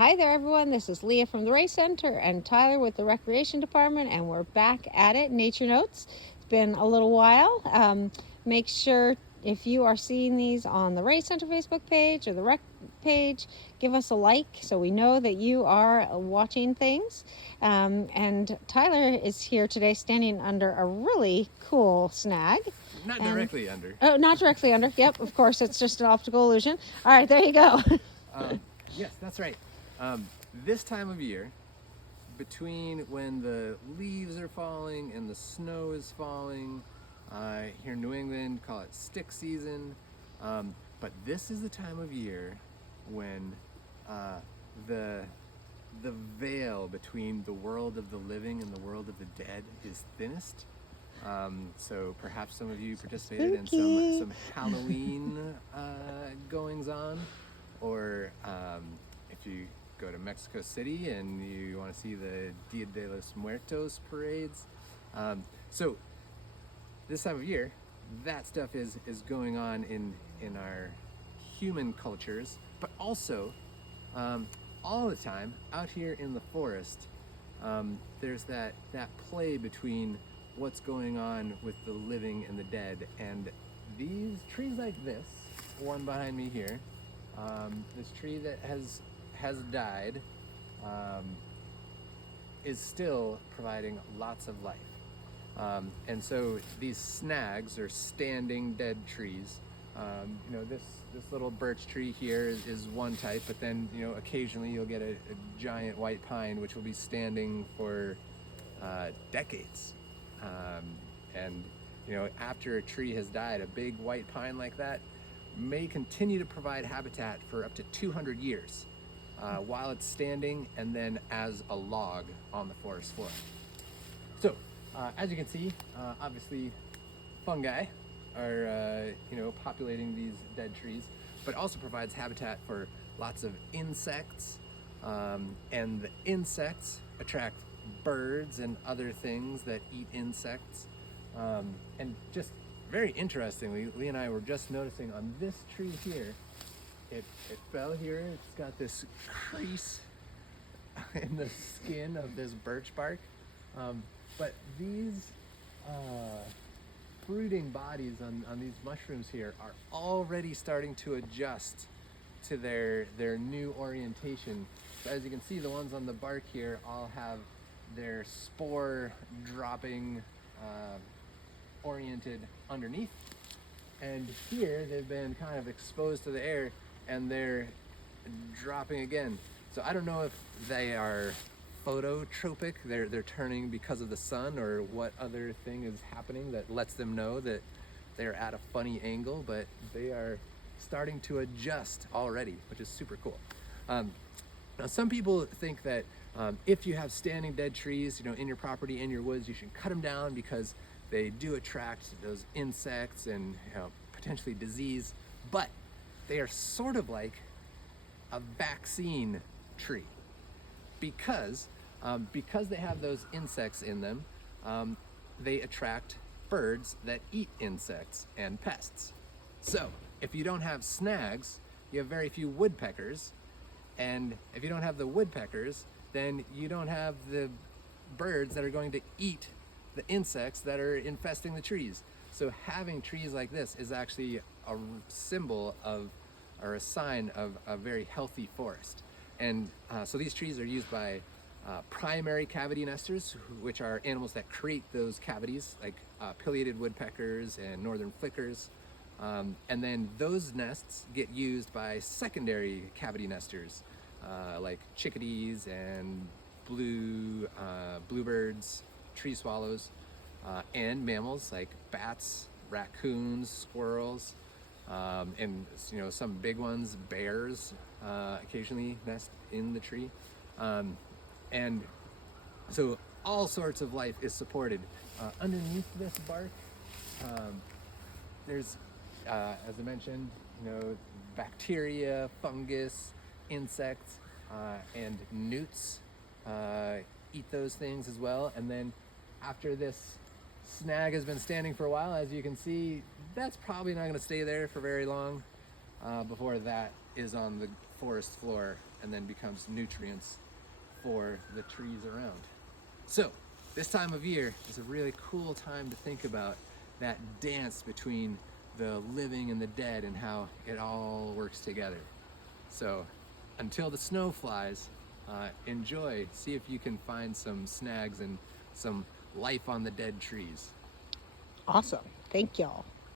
Hi there, everyone. This is Leah from the Race Center and Tyler with the Recreation Department, and we're back at it. Nature Notes. It's been a little while. Make sure if you are seeing these on the Race Center Facebook page or the Rec page, give us a like so we know that you are watching things. And Tyler is here today standing under a really cool snag. Not And directly under. oh, not directly under. Yep, of course, it's just an optical illusion. All right, there you go. Yes, that's right. This time of year, between when the leaves are falling and the snow is falling, here in New England, call it stick season. But this is the time of year when the the veil between the world of the living and the world of the dead is thinnest. So perhaps some of you participated in some Halloween goings on, or if you go to Mexico City and you want to see the Dia de los Muertos parades. So this time of year, that stuff is going on in our human cultures, but also all the time out here in the forest. There's that play between what's going on with the living and the dead, and these trees like this one behind me here, this tree that has died, is still providing lots of life. And so these snags are standing dead trees. This little birch tree here is one type, but then occasionally you'll get a giant white pine which will be standing for decades. And after a tree has died, a big white pine like that may continue to provide habitat for up to 200 years while it's standing, and then as a log on the forest floor. So, as you can see, obviously fungi are populating these dead trees, but also provides habitat for lots of insects, and the insects attract birds and other things that eat insects. And just very interestingly, Lee and I were just noticing on this tree here, it fell here. It's got this crease in the skin of this birch bark. But these fruiting bodies on these mushrooms here are already starting to adjust to their new orientation. So as you can see, the ones on the bark here all have their spore dropping oriented underneath, and here they've been kind of exposed to the air and they're dropping again. So I don't know if they are phototropic, they're turning because of the sun, or what other thing is happening that lets them know that they're at a funny angle, but they are starting to adjust already, which is super cool. Now some people think that if you have standing dead trees in your property, in your woods, you should cut them down because they do attract those insects and potentially disease, but they are sort of like a vaccine tree because they have those insects in them. They attract birds that eat insects and pests. So if you don't have snags, you have very few woodpeckers, and if you don't have the woodpeckers, then you don't have the birds that are going to eat the insects that are infesting the trees. So having trees like this is actually a symbol of, or a sign of, a very healthy forest. And so these trees are used by primary cavity nesters, which are animals that create those cavities, like pileated woodpeckers and northern flickers. And then those nests get used by secondary cavity nesters, like chickadees and bluebirds, tree swallows, and mammals like bats, raccoons, squirrels, and some big ones, bears, occasionally nest in the tree. And so all sorts of life is supported. Underneath this bark, there's, as I mentioned, bacteria, fungus, insects, and newts eat those things as well. And then after this snag has been standing for a while, as you can see, that's probably not going to stay there for very long before that is on the forest floor and then becomes nutrients for the trees around. So this time of year is a really cool time to think about that dance between the living and the dead and how it all works together. So until the snow flies, enjoy, see if you can find some snags and some life on the dead trees. Awesome. Thank y'all.